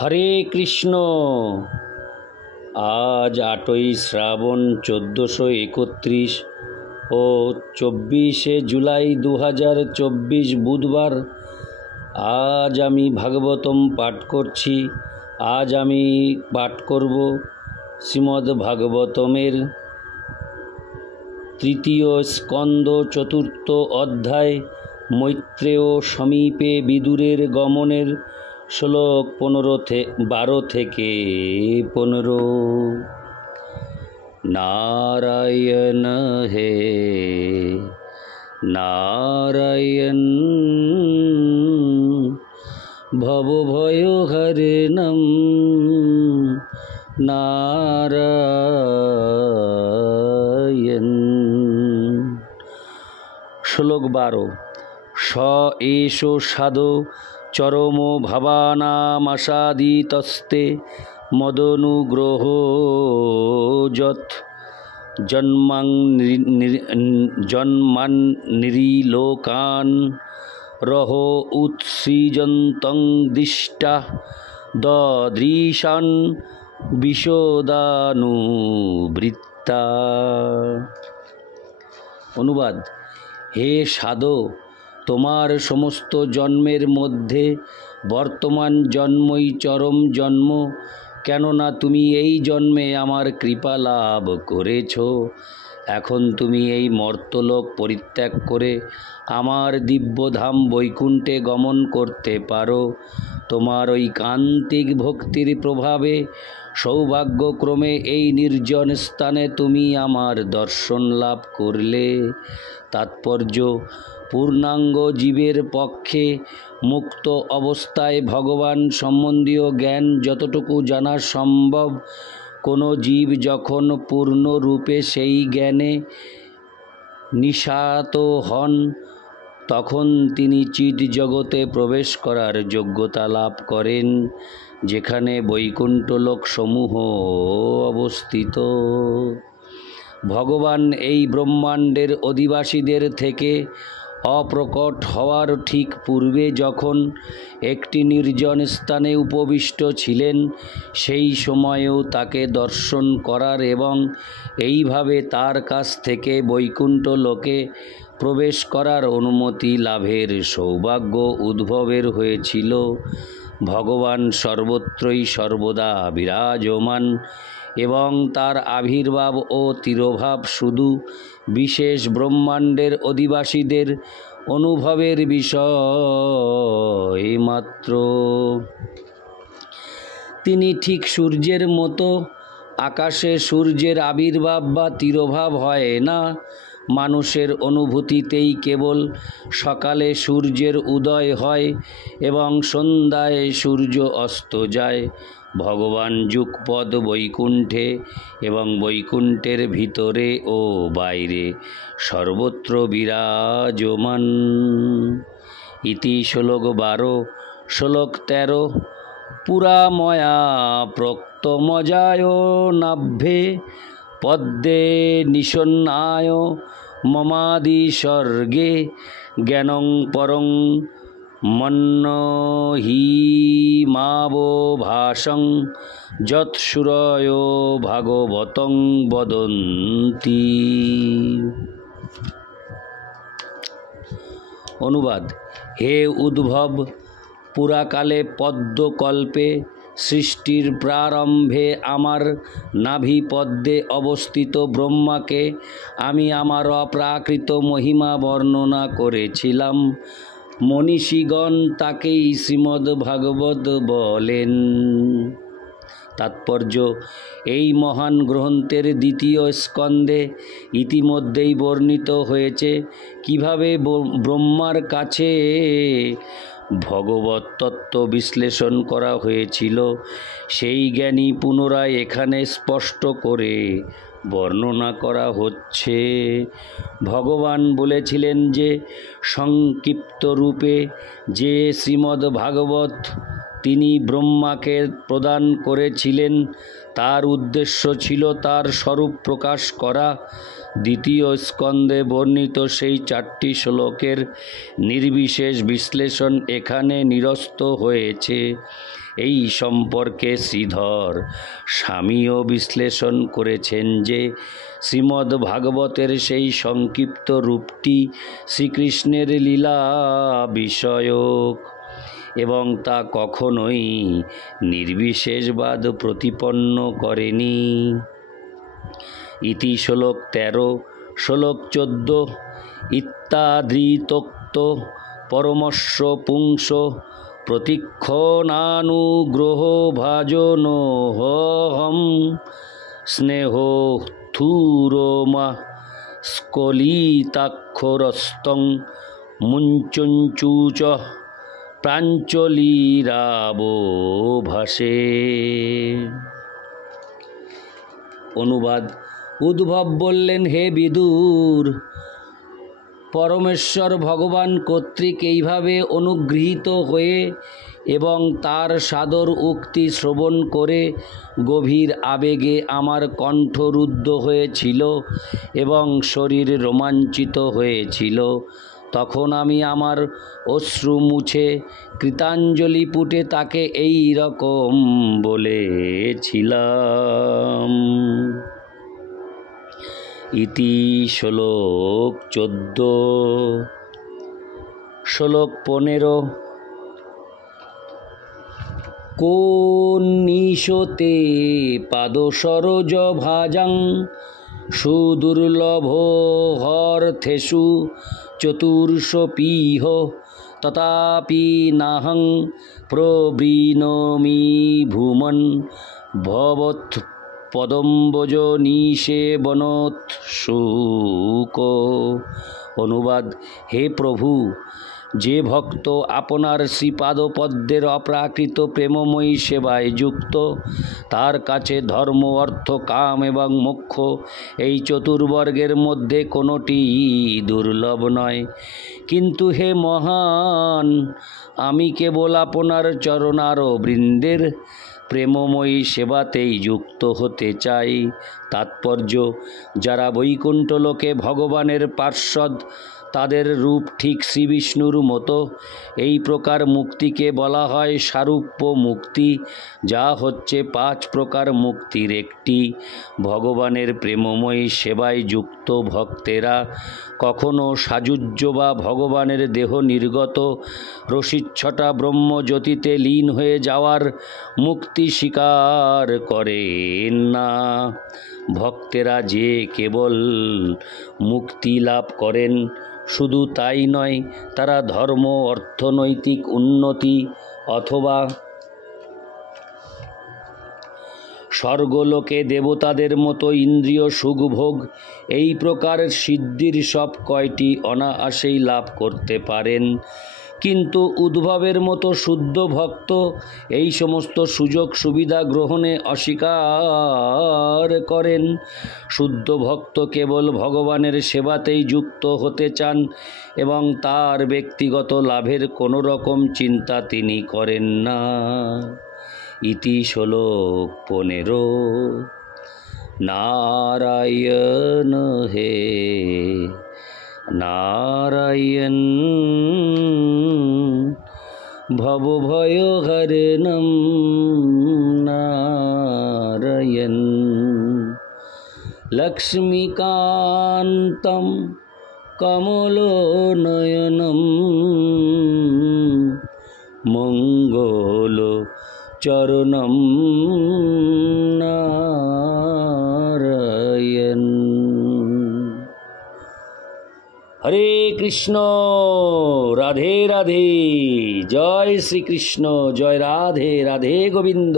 হরে কৃষ্ণ। আজ 8ই শ্রাবণ 1431 ও 24শে জুলাই 2024 বুধবার। আজ আমি ভাগবতম পাঠ করছি। আজ আমি পাঠ করব শ্রীমদ্ ভাগবতমের 3য় স্কন্দ 4র্থ অধ্যায় মৈত্রেয় সমীপে বিদুরের গমনের শ্লোক 12 থেকে 15। নারায়ণ হে নারায়ণ ভবভয়হরণম নারায়ণ। শ্লোক 12। স এষ সাধো চরম ভাবানামাসাদিতস্তে মদনুগ্রহ যৎ জন্মান নিরিলোকান রহ উৎসৃজন্তং দিষ্টা দদৃশান বিশোদানুবৃত্তা। অনুবাদ। হে সাধো, তোমার সমস্ত জন্মের মধ্যে বর্তমান জন্মই চরম জন্ম, কেননা তুমি এই জন্মে আমার কৃপা লাভ করেছ। এখন তুমি এই মর্তলোক পরিত্যাগ করে আমার দিব্যধাম বৈকুণ্ঠে গমন করতে পারো। তোমার ওই কান্তিক ভক্তির প্রভাবে সৌভাগ্যক্রমে এই নির্জন স্থানে তুমি আমার দর্শন লাভ করলে। তাৎপর্য: পূর্ণাঙ্গ জীবের পক্ষে মুক্ত অবস্থায় ভগবান সম্বন্ধীয় জ্ঞান যতটুকু জানা সম্ভব, কোনো জীব যখন পূর্ণরূপে সেই জ্ঞানে নিশাত হন, তখন তিনি চিৎ জগতে প্রবেশ করার যোগ্যতা লাভ করেন, যেখানে বৈকুণ্ঠলোক সমূহ অবস্থিত। ভগবান এই ব্রহ্মাণ্ডের অধিবাসীদের থেকে অপ্রকট হওয়ার ঠিক পূর্বে যখন একটি নির্জন স্থানে উপবিষ্ট ছিলেন, সেই সময়েও তাকে দর্শন করার এবং এইভাবে তার কাছ থেকে বৈকুণ্ঠ লোকে প্রবেশ করার অনুমতি লাভের সৌভাগ্য উদ্ভবের হয়েছিল। ভগবান সর্বত্রই সর্বদা বিরাজমান এবং তার আবির্ভাব ও তিরোভাব শুধু বিশেষ ব্রহ্মাণ্ডের অধিবাসীদের অনুভবের বিষয় মাত্র। তিনি ঠিক সূর্যের মতো। আকাশে সূর্যের আবির্ভাব বা তিরোভাব হয় না। মানুষের অনুভূতিতেই কেবল সকালে সূর্যের উদয় হয় এবং সন্ধ্যায় সূর্য অস্ত যায়। ভগবান যুগপৎ বৈকুণ্ঠে এবং বৈকুণ্ঠের ভিতরে ও বাইরে সর্বত্র বিরাজমান। ইতি শ্লোক 12। শ্লোক 13। পুরা ময়া প্রক্তমজায় নাভ্যে পদ্মে নিষন্নায় মমাদি স্বর্গে জ্ঞানং পরং মন্নহিমাবভাসং যৎসূরয় ভাগবতং বদন্তি। অনুবাদ। হে উদ্ভব, পুরাকালে পদ্মকল্পে সৃষ্টির প্রারম্ভে আমার নাভি পদ্মে অবস্থিত ব্রহ্মাকে আমি আমার অপ্রাকৃত মহিমা বর্ণনা করেছিলাম। মনীষীগণ তাকেই শ্রীমদ্ ভাগবত বলেন। তাৎপর্য: এই মহান গ্রন্থের 2য় স্কন্ধে ইতিমধ্যেই বর্ণিত হয়েছে কিভাবে ব্রহ্মার কাছে ভগবত তত্ত্ব বিশ্লেষণ করা হয়েছিল। সেই জ্ঞানই পুনরায় এখানে স্পষ্ট করে বর্ণনা করা হচ্ছে। ভগবান বলেছিলেন যে সংক্ষিপ্ত রূপে যে শ্রীমদ্ ভাগবত তিনি ব্রহ্মাকে প্রদান করেছিলেন, তার উদ্দেশ্য ছিল তার স্বরূপ প্রকাশ করা। দ্বিতীয় স্কন্ধে বর্ণিত সেই 4টি শ্লোকের নির্বিশেষ বিশ্লেষণ এখানে নিরস্ত হয়েছে। এই সম্পর্কে শ্রীধর স্বামীও বিশ্লেষণ করেছেন যে শ্রীমদ্ ভাগবতের সেই সংক্ষিপ্ত রূপটি শ্রীকৃষ্ণের লীলা বিষয়ক এবং তা কখনোই নির্বিশেষবাদ প্রতিপন্ন করেনি। ইতি শ্লোক 13, শ্লোক 14 ইত্যাদিতোক্ত পরমস্য পুংস প্রতিক্ষণানুগ্রহ ভাজনোহম স্নেহোথুরোমা স্কলিতাক্ষরস্তং মুঞ্চুঞ্চুচ প্রাঞ্চলিরাবো ভাসে। অনুবাদ: উদ্ধব বললেন, হে বিদুর, পরমেশ্বর ভগবান কর্তৃক এইভাবে অনুগৃহীত হয়ে এবং তার সাদর উক্তি শ্রবণ করে গভীর আবেগে আমার কণ্ঠ রুদ্ধ হয়েছিল এবং শরীর রোমাঞ্চিত হয়েছিল। তখন আমি আমার অশ্রু মুছে কৃতাঞ্জলি পুটে তাকে এই রকম বলেছিলাম। ইতি শ্লোক 14, শ্লোক 15 কোন্নিশতে পাদসরোজ ভাজাং সুদুর্লভ হর্থেষু চতুর্ষপীহ তথাপি নাহং প্রবৃণোমি ভূমন ভবৎ পদম্বজ নিষেবনোৎসুক। অনুবাদ: হে প্রভু, যে ভক্ত আপনার শ্রীপাদপদ্মের অপ্রাকৃত প্রেমময়ী সেবায় যুক্ত, তার কাছে ধর্ম, অর্থ, কাম এবং মোক্ষ এই চতুর্বর্গের মধ্যে কোনোটি দুর্লভ নয়। কিন্তু হে মহান, আমি কেবল আপনার চরণারবিন্দের প্রেমময়ী সেবাতেই যুক্ত হতে চাই। তাৎপর্য: যারা বৈকুণ্ঠ লোকে ভগবানের পার্ষদ, তাদের রূপ ঠিক শ্রীবিষ্ণুর মতো। এই প্রকার মুক্তিকে বলা হয় সারূপ্য মুক্তি, যা হচ্ছে 5 প্রকার মুক্তির একটি। ভগবানের প্রেমময়ী সেবায় যুক্ত ভক্তেরা কখনো সাযুজ্য বা ভগবানের দেহ নির্গত রসিচ্ছটা ব্রহ্মজ্যোতিতে লীন হয়ে যাওয়ার মুক্তি স্বীকার করেন না। ভক্তেরা যে কেবল মুক্তি লাভ করেন, শুধু তাই নয়, তারা ধর্ম, অর্থনৈতিক উন্নতি অথবা স্বর্গলোকে দেবতাদের মতো ইন্দ্রিয় সুখভোগ এই প্রকার সিদ্ধির সব কয়টি অনায়াসেই লাভ করতে পারেন। কিন্তু উদ্ধবের মতো শুদ্ধ ভক্ত এই সমস্ত সুযোগ সুবিধা গ্রহণে অস্বীকার করেন। শুদ্ধ ভক্ত কেবল ভগবানের সেবাতেই যুক্ত হতে চান এবং তার ব্যক্তিগত লাভের কোনো রকম চিন্তা তিনি করেন না। ইতি শ্লোক 15, নারায়ণ হে নারায়ণ ভবভয়হরণম নারায়ণ লক্ষ্মীকান্তম কমলনয়নম মঙ্গল চরণম নারায়ণ। হরে কৃষ্ণ, রাধে রাধে, জয় শ্রীকৃষ্ণ, জয় রাধে রাধে গোবিন্দ।